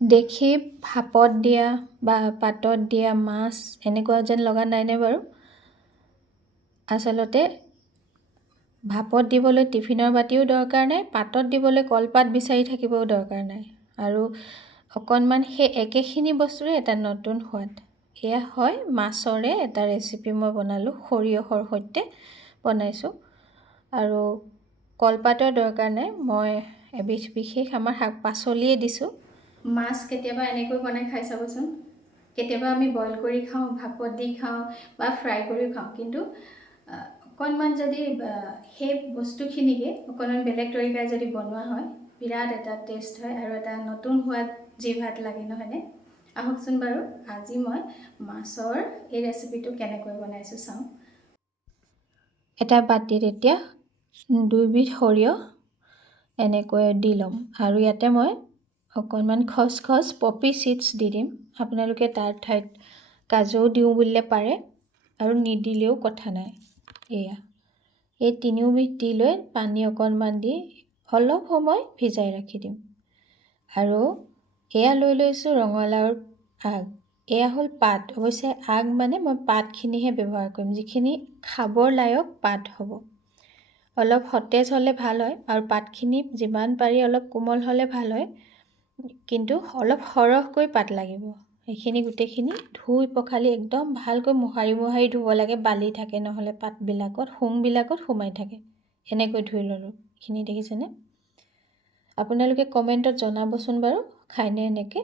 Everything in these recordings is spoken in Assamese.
দেখি ভাপত দিয়া বা পাতত দিয়া মাছ এনেকুৱা যেন লগা নাইনে বাৰু? আচলতে ভাপত দিবলৈ টিফিনৰ বাতিও দৰকাৰ নাই, পাতত দিবলৈ কলপাত বিচাৰি থাকিবও দৰকাৰ নাই। আৰু অকণমান সেই একেখিনি বস্তুৰে এটা নতুন সোৱাদ। এয়া হয় মাছৰে এটা ৰেচিপি মই বনালোঁ, সৰিয়হৰ সৈতে বনাইছোঁ। আৰু কলপাতৰ দৰকাৰ নাই, মই এবিধ বিশেষ আমাৰ শাক পাচলিয়ে দিছোঁ। মাছ কেতিয়াবা এনেকৈ বনাই খাই চাবচোন। কেতিয়াবা আমি বইল কৰি খাওঁ, ভাপত দি খাওঁ বা ফ্ৰাই কৰি খাওঁ, কিন্তু অকণমান যদি সেই বস্তুখিনিকে অকণমান বেলেগ তৰিকাৰে যদি বনোৱা হয়, বিৰাট এটা টেষ্ট হয় আৰু এটা নতুন সোৱাদ জিভাত লাগে, নহয়নে? আহকচোন বাৰু আজি মই মাছৰ এই ৰেচিপিটো কেনেকৈ বনাইছোঁ চাওঁ। এটা বাতিত এতিয়া 2 বিধ সৰিয়হ এনেকৈ দি ল'ম আৰু ইয়াতে মই অকণমান খচখচ পপি চিডছ দি দিম। আপোনালোকে তাৰ ঠাইত কাজুও দিওঁ বুলিলে পাৰে আৰু নিদিলেও কথা নাই। এয়া এই 3 বিধ দি লৈ পানী অকণমান দি অলপ সময় ভিজাই ৰাখি দিম। আৰু এয়া লৈ লৈছোঁ ৰঙালাওৰ আগ। এয়া হ'ল পাত, অৱশ্যে আগ মানে মই পাতখিনিহে ব্যৱহাৰ কৰিম, যিখিনি খাবৰ লায়ক পাত হ'ব। অলপ সতেজ হ'লে ভাল হয় আৰু পাতখিনি যিমান পাৰি অলপ কোমল হ'লে ভাল হয়, কিন্তু অলপ সৰহকৈ পাত লাগিব। সেইখিনি গোটেইখিনি ধুই পখালি একদম ভালকৈ মোহাৰি মোহাৰি ধুব লাগে, বালি থাকে নহ'লে পাতবিলাকত, শুংবিলাকত সোমাই থাকে। এনেকৈ ধুই ল'লোঁ, এইখিনি দেখিছেনে? আপোনালোকে কমেণ্টত জনাবচোন বাৰু খায়নে এনেকৈ।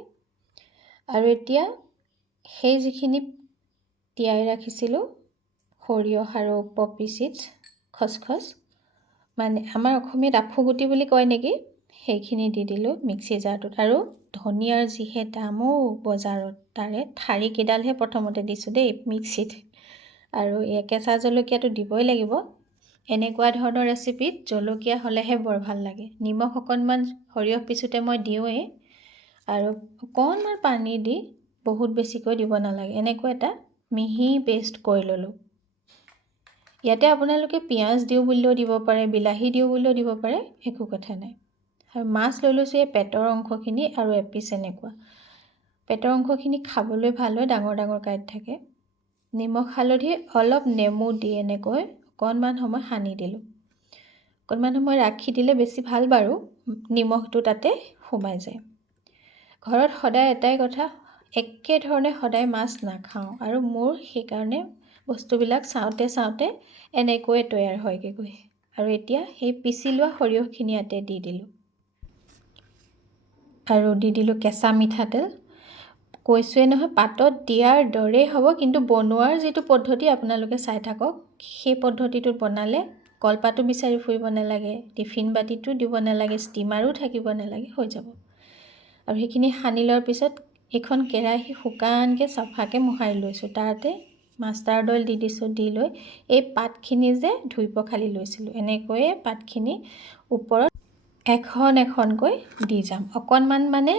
আৰু এতিয়া সেই যিখিনি তিয়াই ৰাখিছিলোঁ সৰিয়হ আৰু পপি চিডছ, খচখচ, মানে আমাৰ অসমীয়াত আফুগুটি বুলি কয় নেকি, সেইখিনি দি দিলোঁ মিক্সি জাৰটোত। আৰু ধনিয়াৰ যিহে দামো বজাৰত, তাৰে ঠাৰিকেইডালহে প্ৰথমতে দিছোঁ দেই মিক্সিত। আৰু এই কেঁচা জলকীয়াটো দিবই লাগিব। এনেকুৱা ধৰণৰ ৰেচিপিত জলকীয়া হ'লেহে বৰ ভাল লাগে। নিমখ অকণমান সৰিয়হ পিছোতে মই দিওঁৱেই, আৰু অকণমান পানী দি বহুত বেছিকৈ দিব নালাগে। এনেকৈ এটা মিহি পেষ্ট কৰি ল'লোঁ। ইয়াতে আপোনালোকে পিঁয়াজ দিওঁ বুলিলেও দিব পাৰে, বিলাহী দিওঁ বুলিলেও দিব পাৰে, একো কথা নাই। আৰু মাছ লৈ লৈছোঁ এই পেটৰ অংশখিনি আৰু এপিচ এনেকুৱা। পেটৰ অংশখিনি খাবলৈ ভাল হয়, ডাঙৰ ডাঙৰ কাঁইট থাকে। নিমখ হালধি অলপ নেমু দি এনেকৈ অকণমান সময় সানি দিলোঁ। অকণমান সময় ৰাখি দিলে বেছি ভাল বাৰু, নিমখটো তাতে সোমাই যায়। ঘৰত সদায় এটাই কথা, একেধৰণে সদায় মাছ নাখাওঁ, আৰু মোৰ সেইকাৰণে বস্তুবিলাক চাওঁতে চাওঁতে এনেকৈয়ে তৈয়াৰ হয়গৈ গৈ। আৰু এতিয়া সেই পিচি লোৱা সৰিয়হখিনি ইয়াতে দি দিলোঁ। আৰু দি দিলোঁ কেঁচা মিঠাতেল। কৈছোঁৱে নহয় পাতত দিয়াৰ দৰেই হ'ব, কিন্তু বনোৱাৰ যিটো পদ্ধতি আপোনালোকে চাই থাকক। সেই পদ্ধতিটোত বনালে কলপাতো বিচাৰি ফুৰিব নালাগে, টিফিন বাতিটো দিব নালাগে, ষ্টিমাৰো থাকিব নালাগে, হৈ যাব। আৰু সেইখিনি সানি লোৱাৰ পিছত এখন কেৰাহী শুকানকৈ চাফাকৈ মোহাৰি লৈছোঁ। তাতে মাষ্টাৰ্ড অইল দি দিছোঁ। দি লৈ এই পাতখিনি যে ধুই পখালি লৈছিলোঁ, এনেকৈয়ে পাতখিনি ওপৰত এখন এখনকৈ দি যাম। অকণমান মানে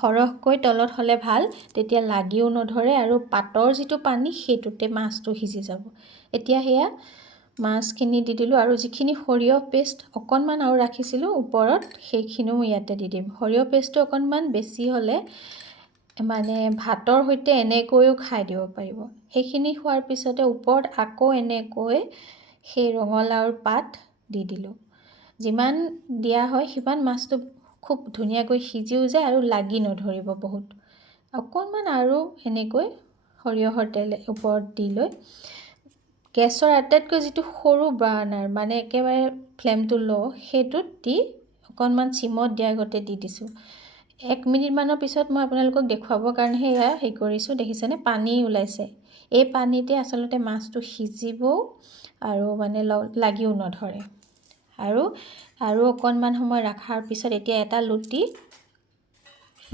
সৰহকৈ তলত হ'লে ভাল, তেতিয়া লাগিও নধৰে আৰু পাতৰ যিটো পানী সেইটোতে মাছটো সিজি যাব। এতিয়া সেয়া মাছখিনি দি দিলোঁ, আৰু যিখিনি সৰিয়হ পেষ্ট অকণমান আৰু ৰাখিছিলোঁ ওপৰত, সেইখিনিও ইয়াতে দি দিম। সৰিয়হ পেষ্টটো অকণমান বেছি হ'লে মানে ভাতৰ সৈতে এনেকৈও খাই দিব পাৰিব। সেইখিনি হোৱাৰ পিছতে ওপৰত আকৌ এনেকৈ সেই ৰঙালাওৰ পাত দি দিলোঁ। যিমান দিয়া হয় সিমান মাছটো খুব ধুনীয়াকৈ সিজিও যায় আৰু লাগি নধৰিব বহুত। অকণমান আৰু এনেকৈ সৰিয়হৰ তেল ওপৰত দি লৈ গেছৰ আটাইতকৈ যিটো সৰু বাৰ্ণাৰ, মানে একেবাৰে ফ্লেমটো ল', সেইটোত দি অকণমান চিমত দিয়াৰ আগতে দি দিছোঁ। 1 মিনিটমানৰ পিছত মই আপোনালোকক দেখুৱাবৰ কাৰণেহে এয়া হেৰি কৰিছোঁ, দেখিছেনে পানী ওলাইছে। এই পানীতে আচলতে মাছটো সিজিবও আৰু মানে লাগিও নধৰে। আৰু অকণমান সময় ৰখাৰ পিছত এতিয়া এটা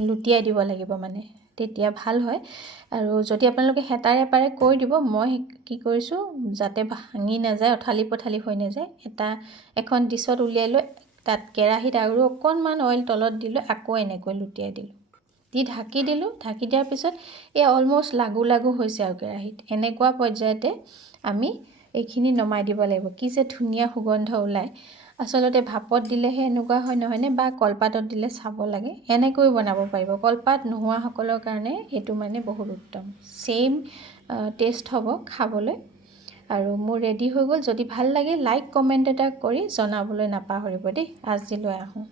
লুটিয়াই দিব লাগিব, মানে তেতিয়া ভাল হয়। আৰু যদি আপোনালোকে হেতাৰে পাৰে কৈ দিব, মই কি কৰিছোঁ যাতে ভাঙি নাযায়, অঠালি পঠালি হৈ নাযায়, এখন ডিছত উলিয়াই লৈ তাত কেৰাহীত আৰু অকণমান অইল তলত দি লৈ আকৌ এনেকৈ লুটিয়াই দিলোঁ। দি ঢাকি দিলোঁ। ঢাকি দিয়াৰ পিছত এই অলমষ্ট লাগু লাগু হৈছে আৰু কেৰাহীত। এনেকুৱা পৰ্যায়তে আমি এইখিনি নমাই দিব লাগিব। কি যে ধুনীয়া সুগন্ধ ওলায়। আচলতে ভাপত দিলেহে এনেকুৱা হয় নহয়নে, বা কলপাতত দিলে চাব লাগে, এনেকৈ বনাব পাৰিব। কলপাত নোহোৱাসকলৰ কাৰণে এইটো মানে বহুত উত্তম, ছেইম টেষ্ট হ'ব খাবলৈ। আৰু মোৰ ৰেডি হৈ গ'ল। যদি ভাল লাগে লাইক কমেণ্ট এটা কৰি জনাবলৈ নাপাহৰিব দেই। আজিলৈ আহোঁ।